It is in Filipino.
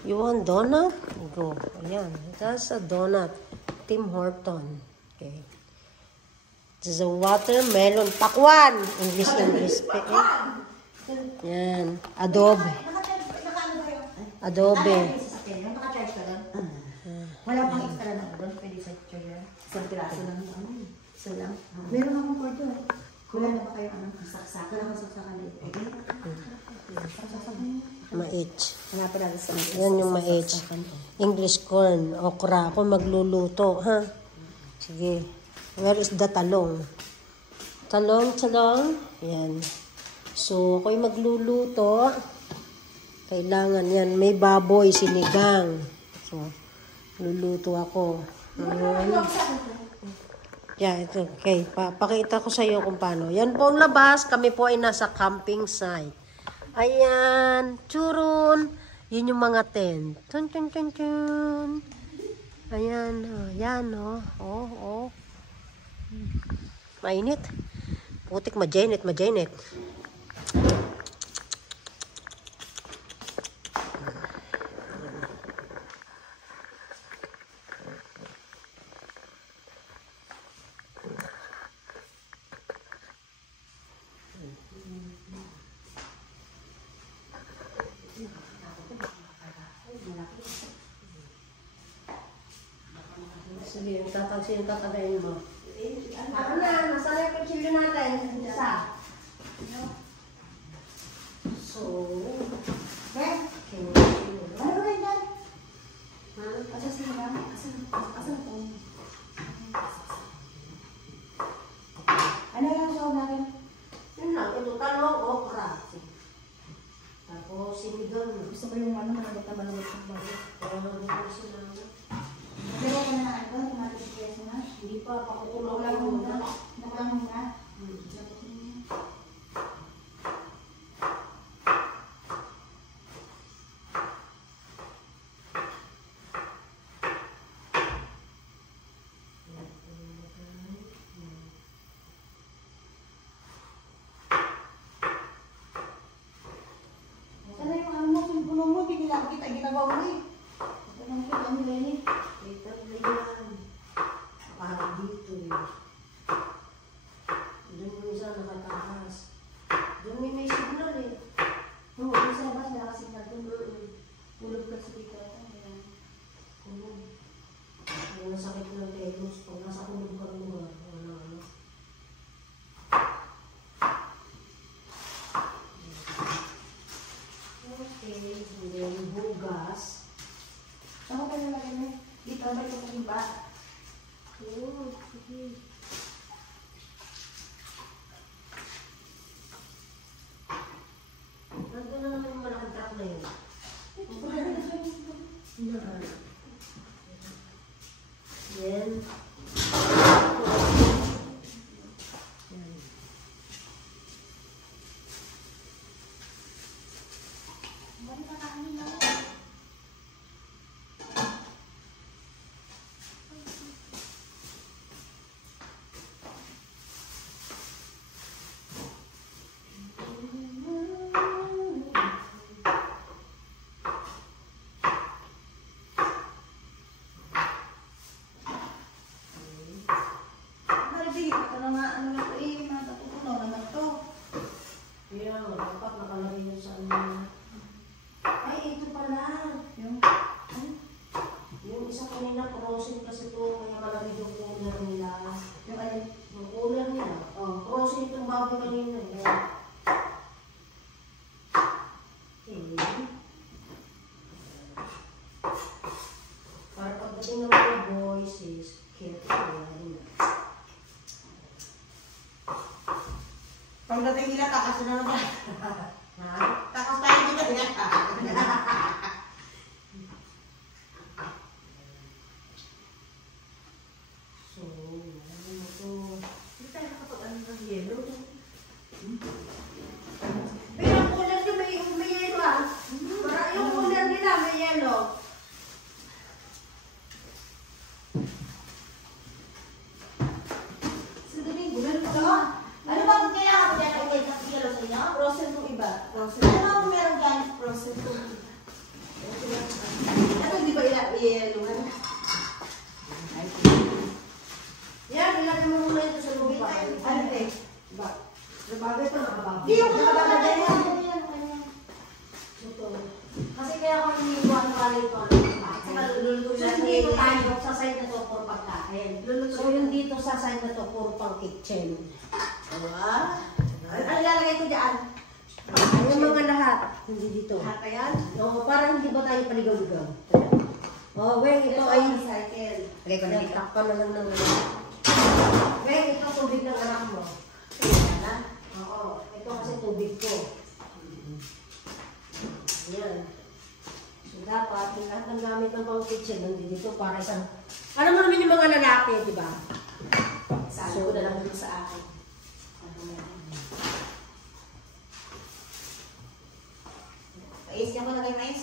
You want donut? Go. Ayan. That's a donut. Tim Horton. Okay. This is a watermelon. Pakwan! English. Yan. Adobe. Adobe. Wala pang extra na doon. Pwede sa church. Isang piraso lang yung ano. Isa lang. Meron akong kwarto. Wala na ba kayo anong saksakan? Wala kang saksakan dito. Ma-H. Yan Yan yung ma-H. English corn. Okra. Ako magluluto. Ha? Sige. Where is the talong? Talong. Yan. So, ako'y magluluto. Kailangan yan. May baboy, sinigang. So, luluto ako. Yeah, ito. Okay. Pakita ko sa iyo kung paano. Yan po ang labas. Kami po ay nasa camping site. Ayan. Churun. Yun yung mga tent. Chun. Ayan. Yan, oh. Oh. Mainit. Putik, majainit. Sige, sino tatagayin mo? Ako na, nasaan yung kutsilyo natin? Isa. So, Ben? Ano ba yun yan? Asa sila ba? Asa po? Ano lang sa natin? yun lang, ito talong, okra. Tapos, sinigang. Gusto ko yung ano, malabot ng bago. Pero nagbubusin sila. Lagay ka na ng ano, tumatis keso na. Hindi pa, pakukulo Nakulang lang muna. Nakulang muna. Sana yung ano mo, yung puno mo, kita ginagawa mo eh. Ito lang siya, ano ba yun eh? Ito na yan. Parang dito eh. Doon yung isa nakatakas. Doon may signal eh. Oo, yung sa labas, wala kasi na doon. Ulog ka sa dito. Kulog. Yung sakit ng telos. Pag nasa kulog ka ng lugar, wala ano. Okay, and then bugas. Saan ko nalagay na? Dito ba yung iba? Oh, okay. Nandun na naman yung malaking truck na yun. Then, dapat nakalagay yun sa ano. Ay, ito pala. Yung isang kanina, crossing kasi ito, kaya malagay yung cooler nila. Yung cooler nila. Oh, crossing itong baboy kanina. Okay. Para pagdating ng mga boys is careful. Pagdating nila, takas na naman. Ha? Takas tayo nila. So, ano mo to? Hindi tayo nakapag-ano ng yellow. Pero ang cooler nyo may yelo ah. Para yung cooler nila may yelo. Sa Domingo, meron pa ka. Ano ba kung kailangan ko dyan? Ay, wait, nakikilo sa inyo? Frozen kong iba. Ano ba kung meron dyan? Frozen kong iba. Ano, di ba ilalungan? Yan, ilagay mo muna ito sa lubig. Ano eh? Ba? Nabagay ito, nakabagay. Hindi yung nakabagay yan. Ito. Kasi kaya ako niliwan pa rito. Saka luluto So, na yung dito tayo, sa side na to, puro pagkain. Luluto. So, yung dito sa side na to, puro pang kitchen. Diba? Ano ilalagay ko dyan? Yung mga lahat, hindi dito. Lahat na yan? Oo, para hindi ba tayo paligaw-ligaw. Oh, Weng, ito ay... cycle. Lagay ko na dito. Takpan na lang ng... Weng, ito tubig ng anak mo. Na? Oo, ito kasi tubig ko. Yan. So, dapat, yung lahat ng gamit ng pang kitchen, nandito dito para isang... Alam mo naman yung mga lalaki, di ba? Sabi ko na lang dito sa akin. Pais niya ko lagay mais.